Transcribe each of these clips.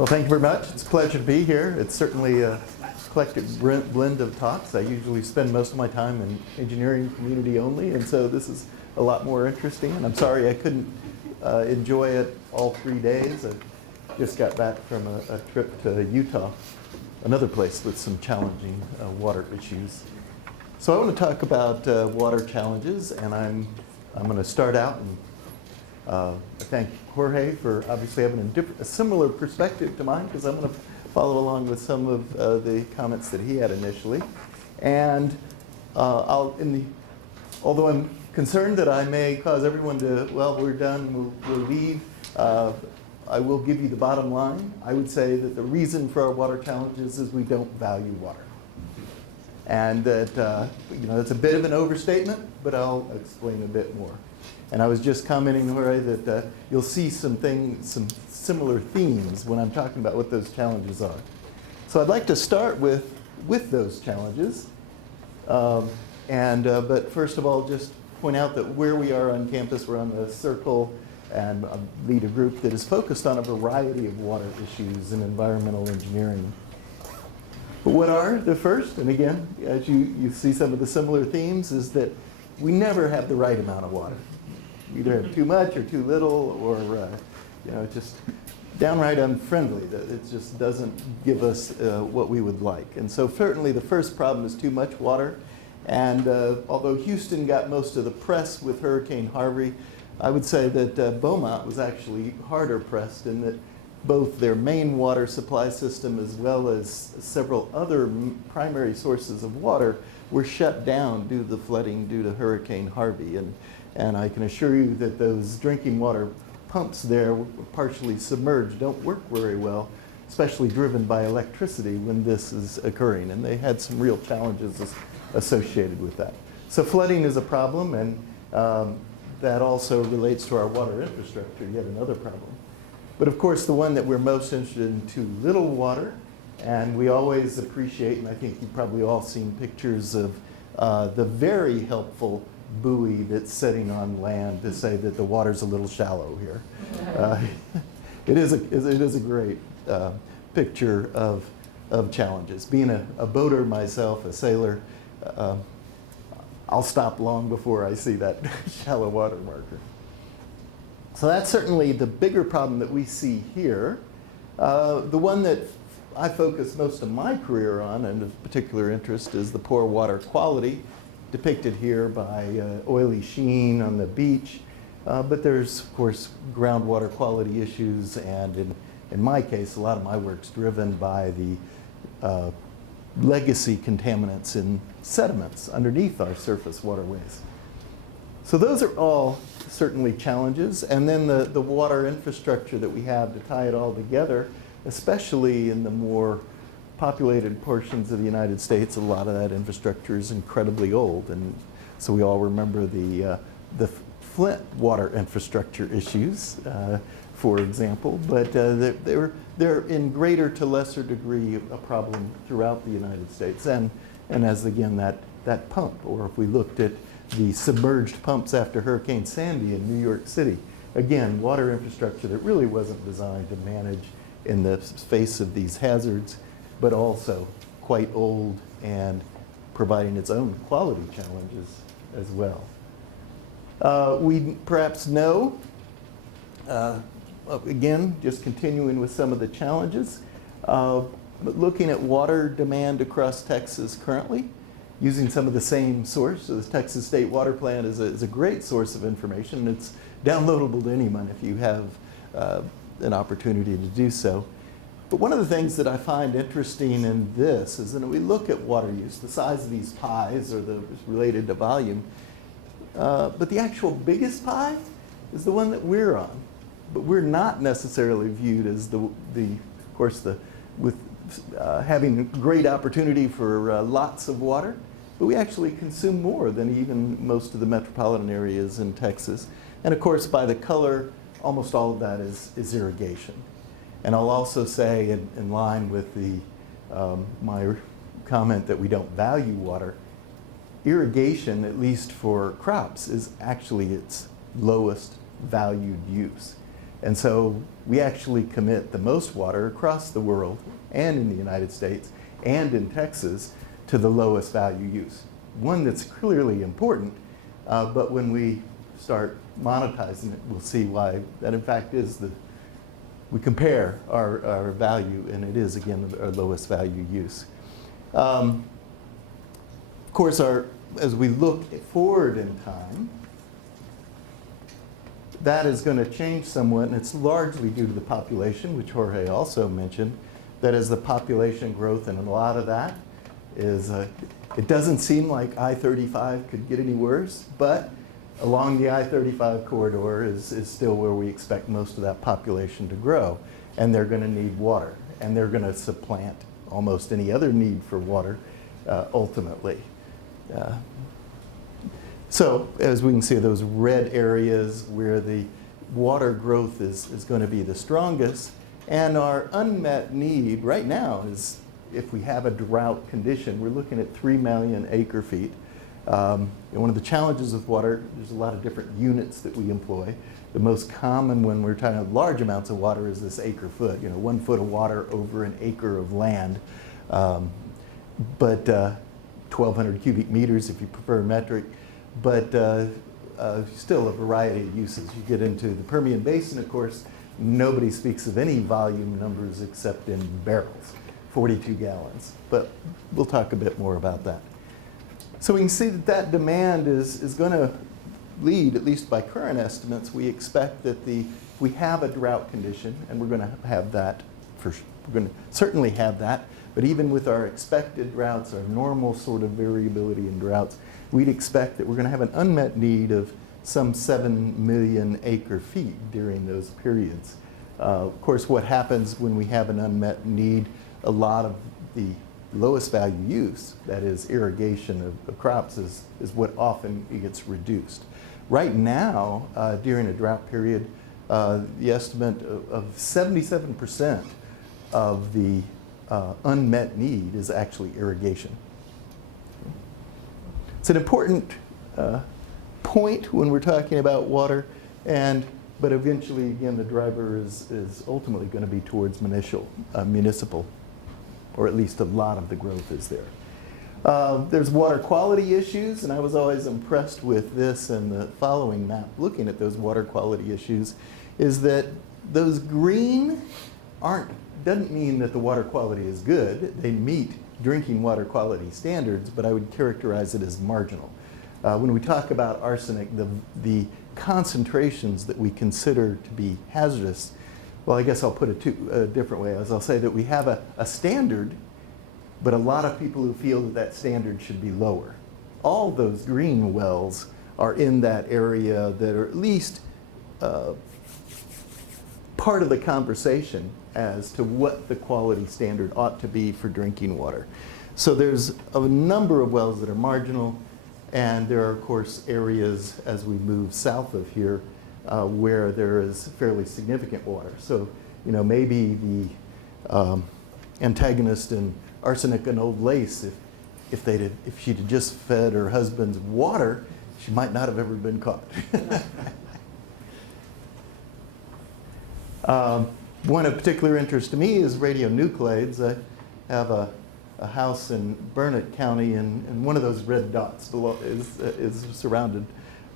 Well, thank you very much. It's a pleasure to be here. It's certainly a eclectic blend of talks. I usually spend most of my time in engineering community only, and so this is a lot more interesting. And I'm sorry I couldn't enjoy it all 3 days. I just got back from a trip to Utah, another place with some challenging water issues. So I want to talk about water challenges, and I'm going to start out and I thank Jorge for obviously having a similar perspective to mine, because I'm going to follow along with some of the comments that he had initially. And although I'm concerned that I may cause everyone to, well, we're done, we'll leave, I will give you the bottom line. I would say that the reason for our water challenges is we don't value water. And that, that's a bit of an overstatement, but I'll explain a bit more. And I was just commenting, Jorge, that you'll see some similar themes when I'm talking about what those challenges are. So I'd like to start with those challenges. But first of all, just point out that where we are on campus, we're on the circle and lead a group that is focused on a variety of water issues in environmental engineering. But what are the first, and again, as you see some of the similar themes, is that we never have the right amount of water. We either have too much or too little, or just downright unfriendly. It just doesn't give us what we would like. And so certainly the first problem is too much water. And although Houston got most of the press with Hurricane Harvey, I would say that Beaumont was actually harder pressed in that both their main water supply system as well as several other primary sources of water were shut down due to the flooding due to Hurricane Harvey. And I can assure you that those drinking water pumps there, partially submerged, don't work very well, especially driven by electricity when this is occurring. And they had some real challenges associated with that. So flooding is a problem, and that also relates to our water infrastructure, yet another problem. But of course, the one that we're most interested in, too little water. And we always appreciate, and I think you've probably all seen pictures of the very helpful buoy that's sitting on land to say that the water's a little shallow here. It is a great picture of challenges. Being a boater myself, a sailor, I'll stop long before I see that shallow water marker. So that's certainly the bigger problem that we see here. The one that I focus most of my career on, and of particular interest, is the poor water quality, depicted here by oily sheen on the beach. But there's, of course, groundwater quality issues, and in my case, a lot of my work's driven by the legacy contaminants in sediments underneath our surface waterways. So those are all certainly challenges. And then the water infrastructure that we have to tie it all together, especially in the more populated portions of the United States, a lot of that infrastructure is incredibly old. And so we all remember the Flint water infrastructure issues, for example, but they're in greater to lesser degree a problem throughout the United States. And as again, that pump, or if we looked at the submerged pumps after Hurricane Sandy in New York City, again, water infrastructure that really wasn't designed to manage in the face of these hazards, but also quite old and providing its own quality challenges as well. We perhaps know, again, just continuing with some of the challenges, but looking at water demand across Texas currently, using some of the same source. So the Texas State Water Plan is a great source of information. It's downloadable to anyone if you have an opportunity to do so. But one of the things that I find interesting in this is that we look at water use, the size of these pies are related to volume, but the actual biggest pie is the one that we're on. But we're not necessarily viewed as having great opportunity for lots of water, but we actually consume more than even most of the metropolitan areas in Texas. And of course, by the color, almost all of that is irrigation. And I'll also say, in line with my comment that we don't value water, irrigation, at least for crops, is actually its lowest valued use. And so we actually commit the most water across the world and in the United States and in Texas to the lowest value use. One that's clearly important, but when we start monetizing it, we'll see why that in fact is we compare our value, and it is again our lowest value use. Of course, as we look forward in time, that is going to change somewhat, and it's largely due to the population, which Jorge also mentioned, that as the population growth, and a lot of that is, it doesn't seem like I-35 could get any worse, but along the I-35 corridor is still where we expect most of that population to grow, and they're going to need water, and they're going to supplant almost any other need for water ultimately. So as we can see, those red areas where the water growth is going to be the strongest, and our unmet need right now is, if we have a drought condition, we're looking at 3 million acre feet. And one of the challenges with water, there's a lot of different units that we employ. The most common when we're talking about large amounts of water is this acre foot, 1 foot of water over an acre of land. But 1,200 cubic meters if you prefer metric. But still a variety of uses. You get into the Permian Basin, of course, nobody speaks of any volume numbers except in barrels, 42 gallons. But we'll talk a bit more about that. So we can see that demand is going to lead, at least by current estimates, we expect that we have a drought condition, and we're going to have that, we're going to certainly have that, but even with our expected droughts, our normal sort of variability in droughts, we'd expect that we're going to have an unmet need of some 7 million acre feet during those periods. Of course, what happens when we have an unmet need, a lot of the lowest value use, that is irrigation of crops, is what often gets reduced. Right now, during a drought period, the estimate of 77% of the unmet need is actually irrigation. It's an important point when we're talking about water, but eventually, again, the driver is ultimately going to be towards municipal, or at least a lot of the growth is there. There's water quality issues, and I was always impressed with this and the following map, looking at those water quality issues, is that those green doesn't mean that the water quality is good. They meet drinking water quality standards, but I would characterize it as marginal. When we talk about arsenic, the concentrations that we consider to be hazardous, well, I guess I'll put it a different way, as I'll say that we have a standard, but a lot of people who feel that standard should be lower. All those green wells are in that area that are at least part of the conversation as to what the quality standard ought to be for drinking water. So there's a number of wells that are marginal, and there are, of course, areas as we move south of here where there is fairly significant water. So, maybe the antagonist in Arsenic and Old Lace, if she'd just fed her husband's water, she might not have ever been caught. One of particular interest to me is radionuclides. I have a house in Burnett County, and one of those red dots is surrounded,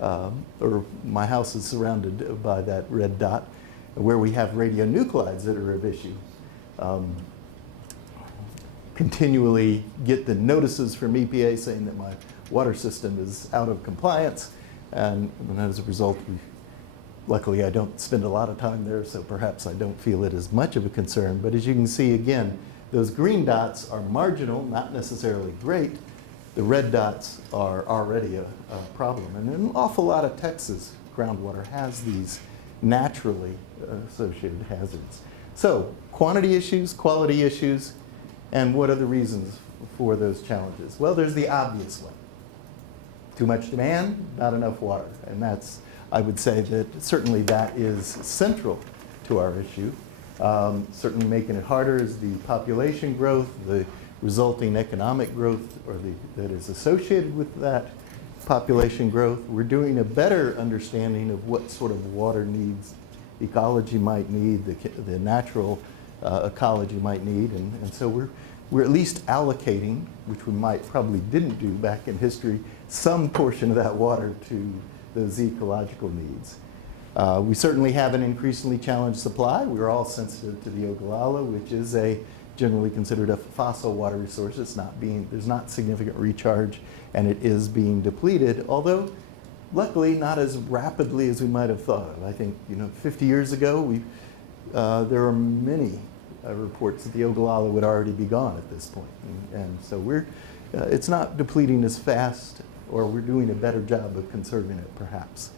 or my house is surrounded by that red dot, where we have radionuclides that are of issue. Continually get the notices from EPA saying that my water system is out of compliance, and as a result, luckily I don't spend a lot of time there, so perhaps I don't feel it as much of a concern. But as you can see, again, those green dots are marginal, not necessarily great. The red dots are already a problem. And an awful lot of Texas groundwater has these naturally associated hazards. So quantity issues, quality issues, and what are the reasons for those challenges? Well, there's the obvious one. Too much demand, not enough water. And I would say that certainly that is central to our issue. Certainly making it harder is the population growth, the resulting economic growth that is associated with that population growth. We're doing a better understanding of what sort of water needs ecology might need, the natural ecology might need, and so we're at least allocating, which we might probably didn't do back in history, some portion of that water to those ecological needs. We certainly have an increasingly challenged supply. We're all sensitive to the Ogallala, which is generally considered a fossil water resource. There's not significant recharge, and it is being depleted, although luckily not as rapidly as we might have thought of. I think 50 years ago, there are many reports that the Ogallala would already be gone at this point, and so it's not depleting as fast, or we're doing a better job of conserving it, perhaps.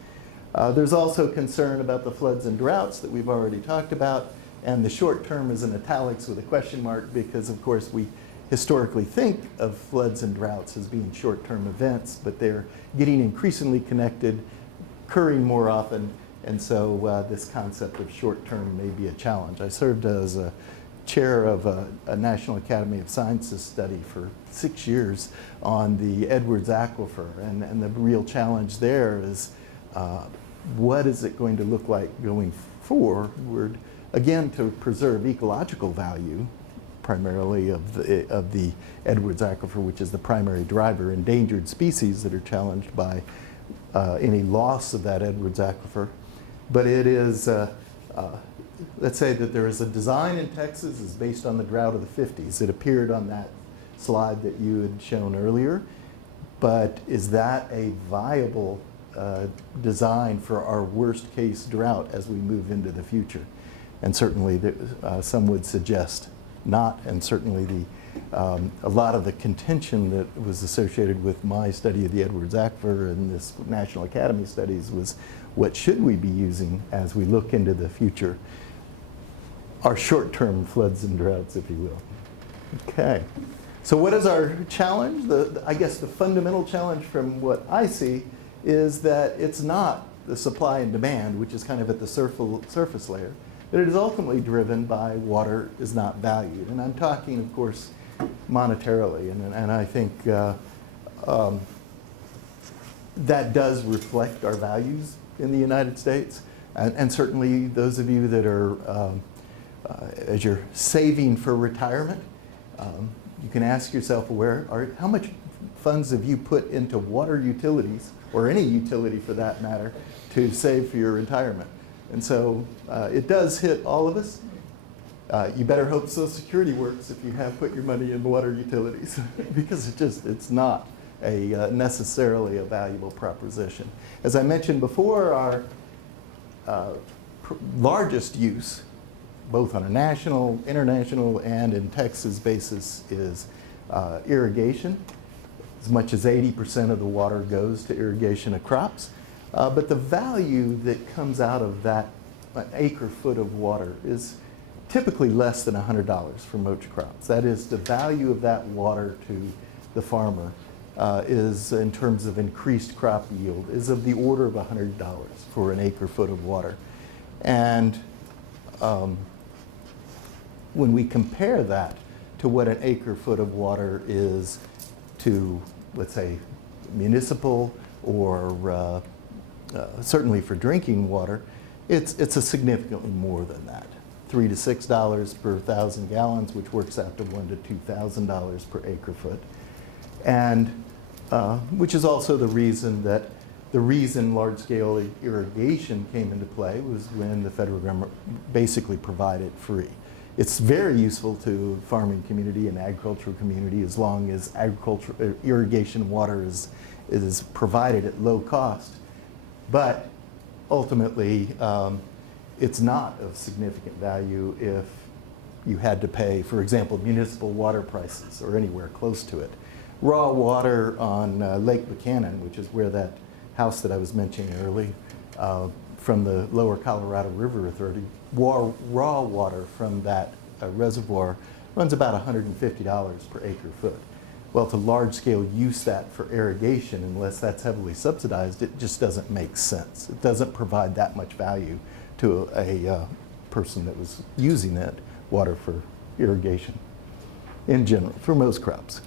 There's also concern about the floods and droughts that we've already talked about, and the short term is in italics with a question mark because, of course, we historically think of floods and droughts as being short-term events, but they're getting increasingly connected, occurring more often, and so this concept of short-term may be a challenge. I served as a chair of a National Academy of Sciences study for 6 years on the Edwards Aquifer, and the real challenge there is what is it going to look like going forward, again, to preserve ecological value, primarily of the Edwards Aquifer, which is the primary driver, endangered species that are challenged by any loss of that Edwards Aquifer. But it is, let's say that there is a design in Texas is based on the drought of the 50s. It appeared on that slide that you had shown earlier, but is that a viable design for our worst case drought as we move into the future? And certainly some would suggest not, and certainly a lot of the contention that was associated with my study of the Edwards Aquifer and this National Academy studies was, what should we be using as we look into the future? Our short-term floods and droughts, if you will. Okay, so what is our challenge? I guess the fundamental challenge from what I see is that it's not the supply and demand, which is kind of at the surface layer, but it is ultimately driven by water is not valued. And I'm talking, of course, monetarily, and I think that does reflect our values in the United States. And certainly those of you that are, as you're saving for retirement, you can ask yourself, how much funds have you put into water utilities, or any utility for that matter, to save for your retirement? And so it does hit all of us. You better hope Social Security works if you have put your money in water utilities, because it's not necessarily a valuable proposition. As I mentioned before, our largest use, both on a national, international, and in Texas basis, is irrigation. As much as 80% of the water goes to irrigation of crops. But the value that comes out of that acre foot of water is typically less than $100 for most crops. That is, the value of that water to the farmer is, in terms of increased crop yield, is of the order of $100 for an acre foot of water. And when we compare that to what an acre foot of water is to, let's say, municipal or certainly for drinking water, it's a significantly more than that. $3 to $6 per 1,000 gallons, which works out to $1,000 to $2,000 per acre foot. And which is also the reason large-scale irrigation came into play was when the federal government basically provided free. It's very useful to farming community and agricultural community as long as irrigation water is provided at low cost. But ultimately, it's not of significant value if you had to pay, for example, municipal water prices or anywhere close to it. Raw water on Lake Buchanan, which is where that house that I was mentioning earlier, from the Lower Colorado River Authority, raw water from that reservoir runs about $150 per acre foot. Well, to large scale use that for irrigation, unless that's heavily subsidized, it just doesn't make sense. It doesn't provide that much value to a person that was using that water for irrigation in general, for most crops.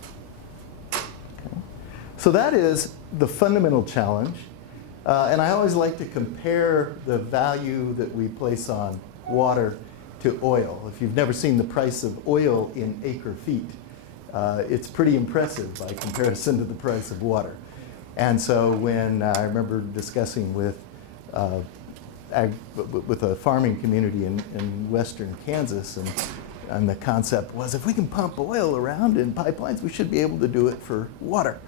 Okay. So that is the fundamental challenge. And I always like to compare the value that we place on water to oil. If you've never seen the price of oil in acre feet, it's pretty impressive by comparison to the price of water. And so when I remember discussing with a farming community in western Kansas, and the concept was if we can pump oil around in pipelines, we should be able to do it for water.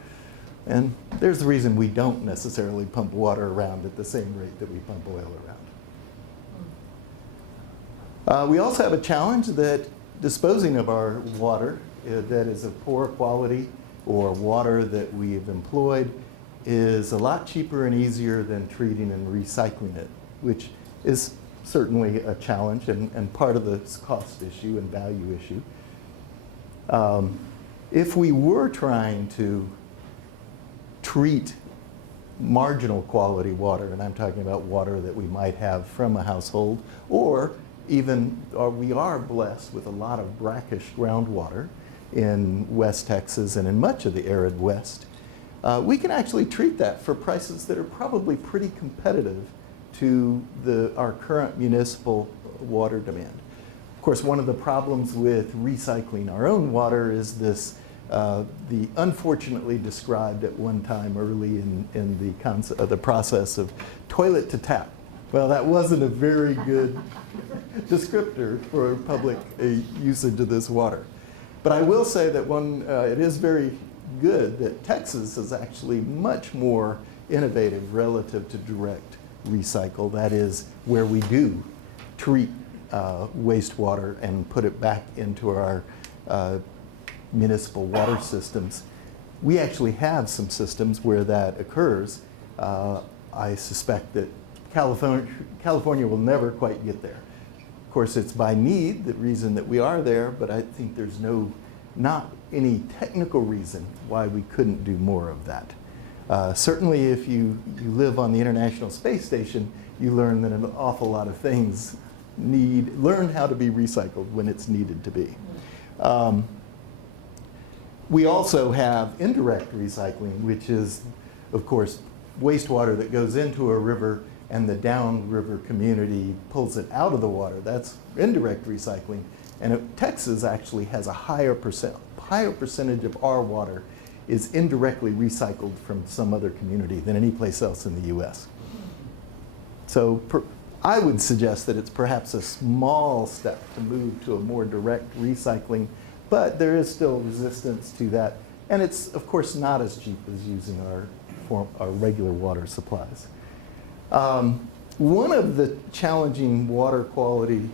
And there's the reason we don't necessarily pump water around at the same rate that we pump oil around. We also have a challenge that disposing of our water that is of poor quality or water that we've employed is a lot cheaper and easier than treating and recycling it, which is certainly a challenge and part of the cost issue and value issue. If we were trying to treat marginal quality water, and I'm talking about water that we might have from a household, or we are blessed with a lot of brackish groundwater in West Texas and in much of the arid West, we can actually treat that for prices that are probably pretty competitive to our current municipal water demand. Of course, one of the problems with recycling our own water is this, the unfortunately described at one time early in the process of toilet to tap. Well, that wasn't a very good descriptor for public usage of this water. But I will say that it is very good that Texas is actually much more innovative relative to direct recycle. That is where we do treat wastewater and put it back into our municipal water systems. We actually have some systems where that occurs. I suspect that California will never quite get there. Of course, it's by need, the reason that we are there, but I think there's not any technical reason why we couldn't do more of that. Certainly if you live on the International Space Station, you learn that an awful lot of things learn how to be recycled when it's needed to be. We also have indirect recycling, which is, of course, wastewater that goes into a river and the downriver community pulls it out of the water. That's indirect recycling. And Texas actually has a higher percentage of our water is indirectly recycled from some other community than any place else in the US. So I would suggest that it's perhaps a small step to move to a more direct recycling, but there is still resistance to that. And it's, of course, not as cheap as using our regular water supplies. One of the challenging water quality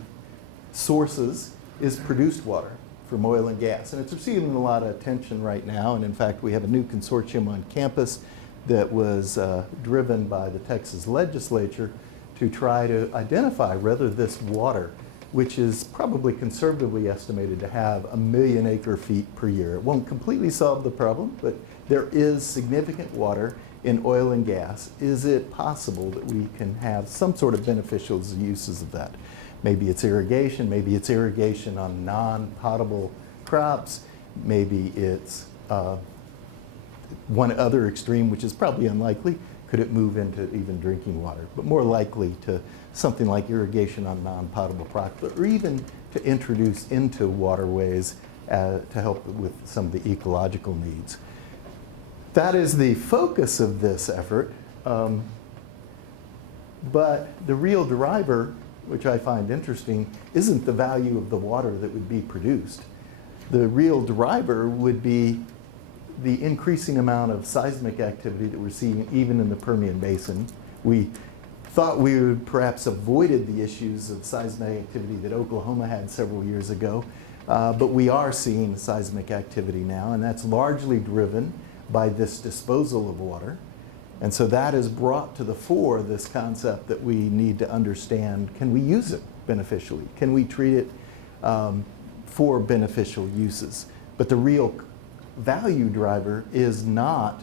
sources is produced water from oil and gas. And it's receiving a lot of attention right now. And in fact, we have a new consortium on campus that was driven by the Texas legislature to try to identify whether this water, which is probably conservatively estimated to have 1 million acre feet per year. It won't completely solve the problem, but there is significant water in oil and gas. Is it possible that we can have some sort of beneficial uses of that? Maybe it's irrigation on non-potable crops, maybe it's one other extreme, which is probably unlikely. Could it move into even drinking water? But more likely to something like irrigation on non-potable crops, or even to introduce into waterways to help with some of the ecological needs. That is the focus of this effort, but the real driver, which I find interesting, isn't the value of the water that would be produced. The real driver would be the increasing amount of seismic activity that we're seeing even in the Permian Basin. We thought we would perhaps avoided the issues of seismic activity that Oklahoma had several years ago, but we are seeing seismic activity now, and that's largely driven by this disposal of water. And so that has brought to the fore this concept that we need to understand, can we use it beneficially? Can we treat it for beneficial uses? But the real value driver is not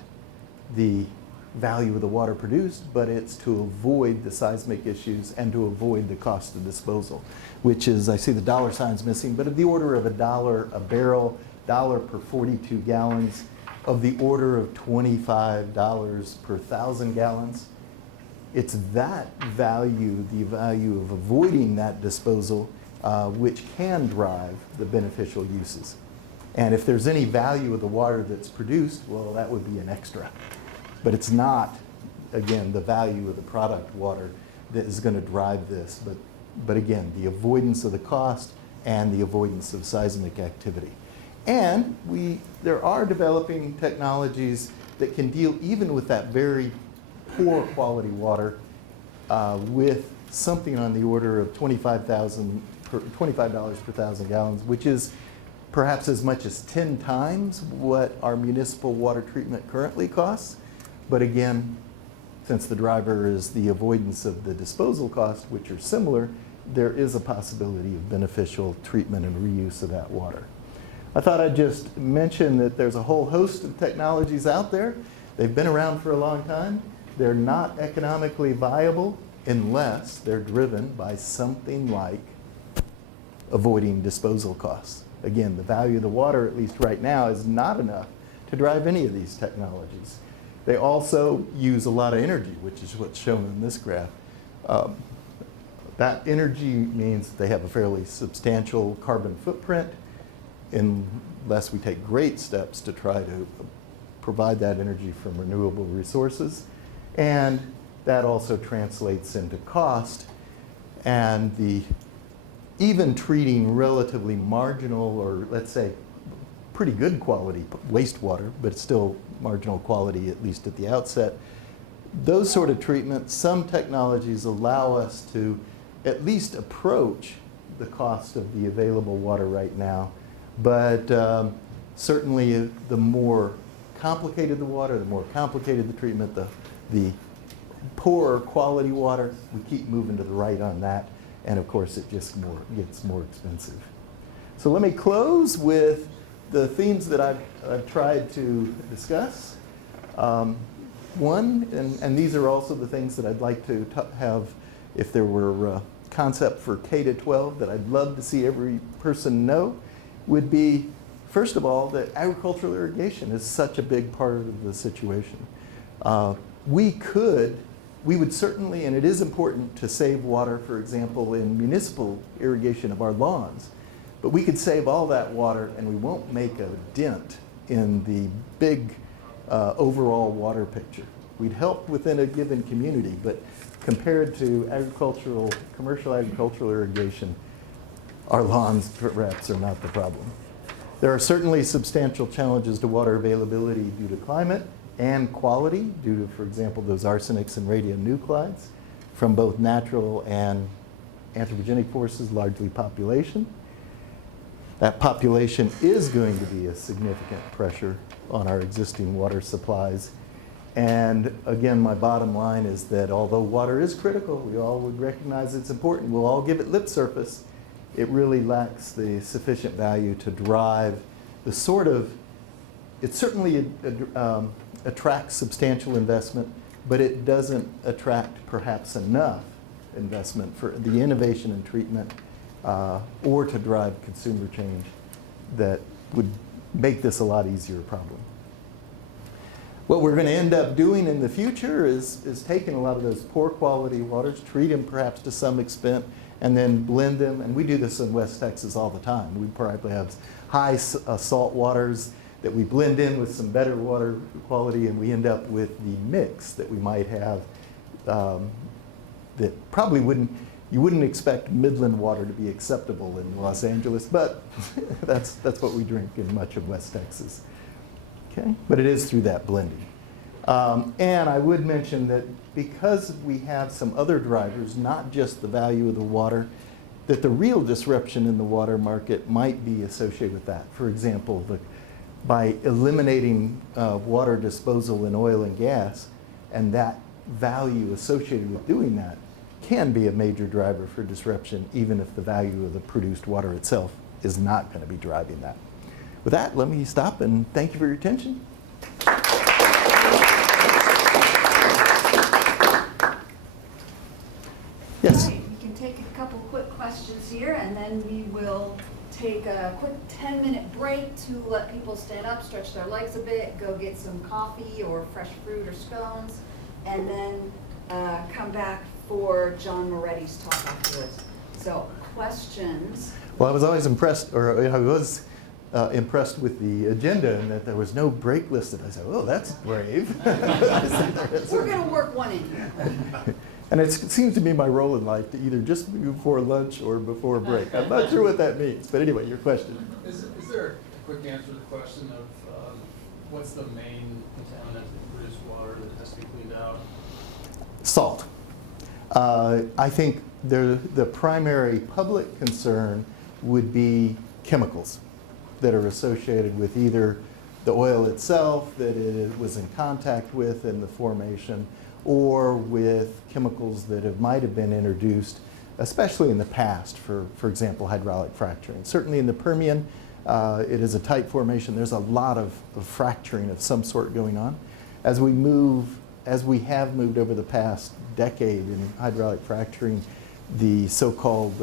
the value of the water produced, but it's to avoid the seismic issues and to avoid the cost of disposal, which is, I see the dollar signs missing, but of the order of $1 a barrel, $1 per 42 gallons, of the order of $25 per 1,000 gallons. it's that value, the value of avoiding that disposal, which can drive the beneficial uses. And if there's any value of the water that's produced, well, that would be an extra. But it's not, again, the value of the product water that is going to drive this. But again, the avoidance of the cost and the avoidance of seismic activity. And there are developing technologies that can deal even with that very poor quality water with something on the order of $25 per 1,000 gallons, which is perhaps as much as 10 times what our municipal water treatment currently costs. But again, since the driver is the avoidance of the disposal costs, which are similar, there is a possibility of beneficial treatment and reuse of that water. I thought I'd just mention that there's a whole host of technologies out there. They've been around for a long time. They're not economically viable unless they're driven by something like avoiding disposal costs. Again, the value of the water, at least right now, is not enough to drive any of these technologies. They also use a lot of energy, which is what's shown in this graph. That energy means they have a fairly substantial carbon footprint unless we take great steps to try to provide that energy from renewable resources. And that also translates into cost. And even treating relatively marginal, or let's say pretty good quality wastewater, but it's still marginal quality, at least at the outset, those sort of treatments, some technologies allow us to at least approach the cost of the available water right now. But certainly the more complicated the water, the more complicated the treatment, the poorer quality water, we keep moving to the right on that. And of course, it just gets more expensive. So let me close with the themes that I've tried to discuss. One, and these are also the things that I'd like to have if there were a concept for K to 12 that I'd love to see every person know, would be, first of all, that agricultural irrigation is such a big part of the situation. We would certainly, and it is important to save water, for example, in municipal irrigation of our lawns, but we could save all that water and we won't make a dent in the big overall water picture. We'd help within a given community, but compared to commercial agricultural irrigation, our lawns perhaps are not the problem. There are certainly substantial challenges to water availability due to climate and quality, due to, for example, those arsenics and radionuclides from both natural and anthropogenic forces, largely population. That population is going to be a significant pressure on our existing water supplies. And again, my bottom line is that although water is critical, we all would recognize it's important, we'll all give it lip service, it really lacks the sufficient value to drive the sort of, it certainly attracts substantial investment, but it doesn't attract perhaps enough investment for the innovation and treatment or to drive consumer change that would make this a lot easier problem. What we're going to end up doing in the future is taking a lot of those poor quality waters, treat them perhaps to some extent, and then blend them. And we do this in West Texas all the time. We probably have high salt waters that we blend in with some better water quality, and we end up with the mix that we might have that probably you wouldn't expect Midland water to be acceptable in Los Angeles, but that's what we drink in much of West Texas. Okay? But it is through that blending. And I would mention that because we have some other drivers, not just the value of the water, that the real disruption in the water market might be associated with that. For example, by eliminating water disposal in oil and gas, and that value associated with doing that can be a major driver for disruption, even if the value of the produced water itself is not going to be driving that. With that, let me stop and thank you for your attention. Yes? Right, we can take a couple quick questions here, and then we will take a quick 10-minute break to let people stand up, stretch their legs a bit, go get some coffee or fresh fruit or scones, and then come back for John Moretti's talk afterwards. So questions? Well, I was always impressed, or I was impressed with the agenda and that there was no break listed. I said, oh, that's brave. We're going to work one in here. And it seems to be my role in life to either just be before lunch or before break. I'm not sure what that means, but anyway, your question. Is there a quick answer to the question of what's the main contaminant that produces water that has to be cleaned out? Salt. I think the primary public concern would be chemicals that are associated with either the oil itself that it was in contact with in the formation, or with chemicals that might have been introduced, especially in the past, for example, hydraulic fracturing. Certainly in the Permian, it is a tight formation. There's a lot of fracturing of some sort going on. As we have moved over the past decade in hydraulic fracturing, the so-called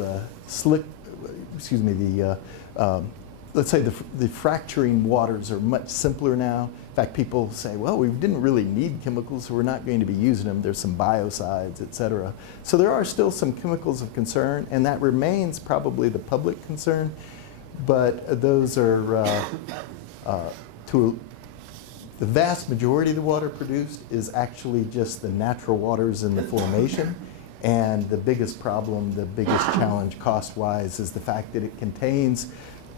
let's say the fracturing waters are much simpler now. In fact, people say, well, we didn't really need chemicals, so we're not going to be using them. There's some biocides, et cetera. So there are still some chemicals of concern, and that remains probably the public concern. But those are, the vast majority of the water produced is actually just the natural waters in the formation. And the biggest problem, the biggest challenge cost-wise is the fact that it contains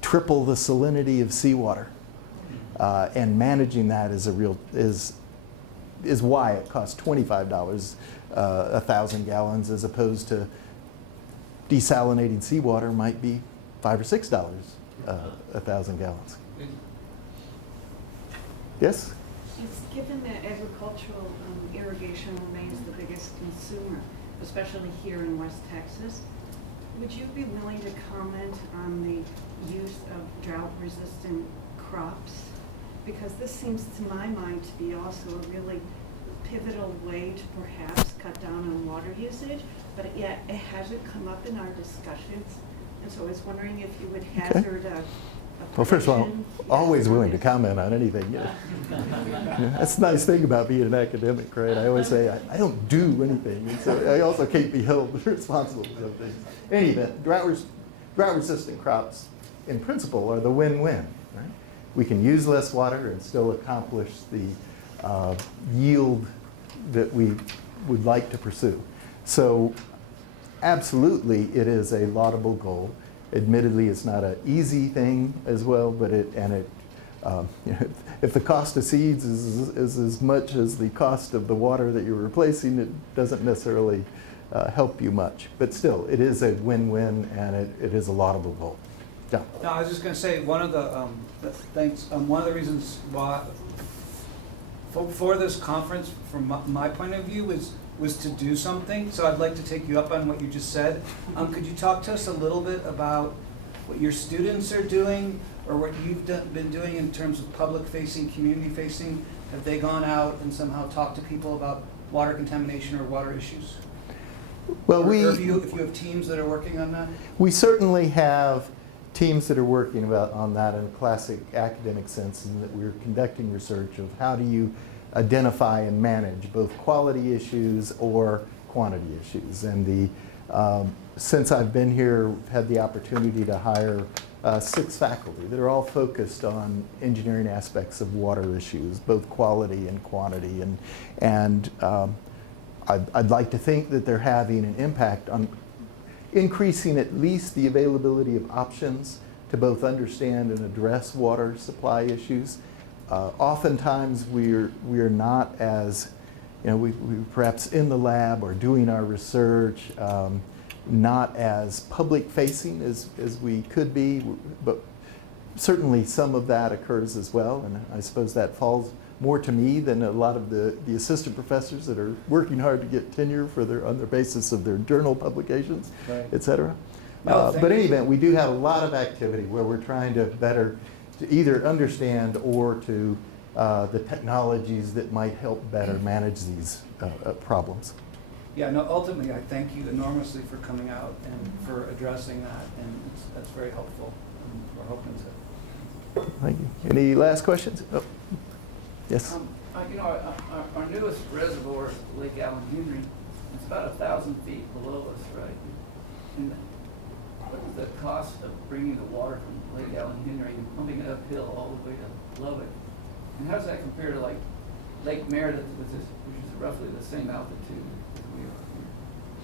triple the salinity of seawater. And managing that is why it costs $25 1,000 gallons, as opposed to desalinating seawater might be $5 or $6 1,000 gallons. Yes? Given that agricultural irrigation remains the biggest consumer, especially here in West Texas, would you be willing to comment on the use of drought-resistant crops? Because this seems to my mind to be also a really pivotal way to perhaps cut down on water usage, but yet it hasn't come up in our discussions. And so I was wondering if you would hazard a well, first of all, prediction. always willing to comment on anything. Yeah. That's the nice thing about being an academic, right? I always say I don't do anything, and so I also can't be held responsible for some things. In any event, drought-resistant crops, in principle, are the win-win. Right? We can use less water and still accomplish the yield that we would like to pursue. So, absolutely, it is a laudable goal. Admittedly, it's not an easy thing as well, but if the cost of seeds is as much as the cost of the water that you're replacing, it doesn't necessarily help you much. But still, it is a win-win, and it is a laudable goal. Yeah. No, I was just going to say one of the one of the reasons why for this conference, from my point of view, was to do something. So I'd like to take you up on what you just said. Could you talk to us a little bit about what your students are doing, or what you've been doing in terms of public-facing, community-facing? Have they gone out and somehow talked to people about water contamination or water issues? Well, or if you have teams that are working on that? We certainly have teams that are working on that in a classic academic sense, in that we're conducting research of how do you identify and manage both quality issues or quantity issues. And since I've been here, I've had the opportunity to hire 6 faculty that are all focused on engineering aspects of water issues, both quality and quantity. And I'd like to think that they're having an impact on increasing at least the availability of options to both understand and address water supply issues. Oftentimes we are not as, we perhaps in the lab or doing our research, not as public facing as we could be, but certainly some of that occurs as well, and I suppose that falls more to me than a lot of the assistant professors that are working hard to get tenure on the basis of their journal publications, Right. et cetera. No, But in any event, we do have a lot of activity where we're trying to either understand or to the technologies that might help better manage these problems. Yeah, no, ultimately, I thank you enormously for coming out and for addressing that, and that's very helpful. And we're hoping to. Thank you. Any last questions? Oh. Yes. Our newest reservoir, Lake Allen Henry, It's about 1,000 feet below us, right? And what is the cost of bringing the water from Lake Allen Henry and pumping it uphill all the way to Lubbock? And how does that compare to like Lake Meredith, which is roughly the same altitude as we are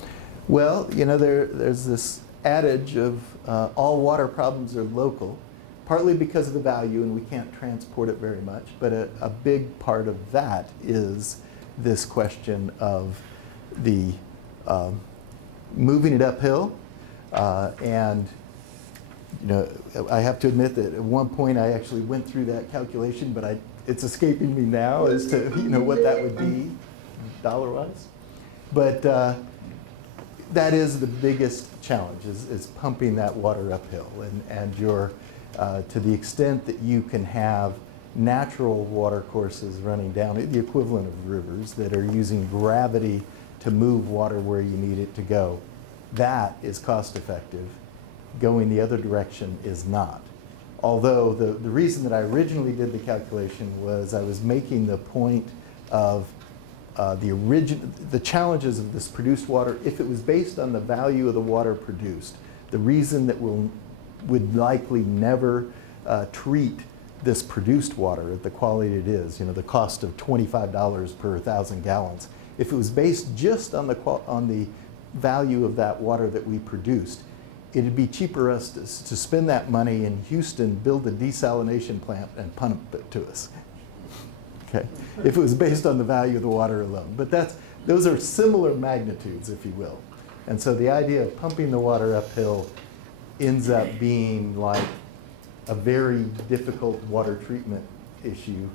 here? Well, you know, there's this adage of all water problems are local, partly because of the value and we can't transport it very much, but a big part of that is this question of the moving it uphill. And you know, I have to admit that at one point I actually went through that calculation, but it's escaping me now as to what that would be dollar-wise. But that is the biggest challenge is pumping that water uphill, and you're to the extent that you can have natural water courses running down, the equivalent of rivers that are using gravity to move water where you need it to go. That is cost effective. Going the other direction is not. Although the reason that I originally did the calculation was I was making the point of the challenges of this produced water. If it was based on the value of the water produced, the reason that would likely never treat this produced water at the quality it is, the cost of $25 per 1,000 gallons. If it was based just on the value of that water that we produced, it'd be cheaper us to spend that money in Houston, build a desalination plant, and pump it to us. Okay, if it was based on the value of the water alone. But those are similar magnitudes, if you will. And so the idea of pumping the water uphill ends up being like a very difficult water treatment issue,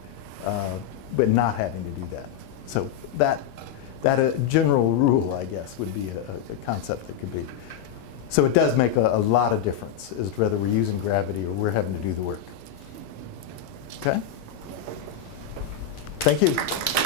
but not having to do that. So that general rule, I guess, would be a concept that could be. So it does make a lot of difference as to whether we're using gravity or we're having to do the work. Okay? Thank you.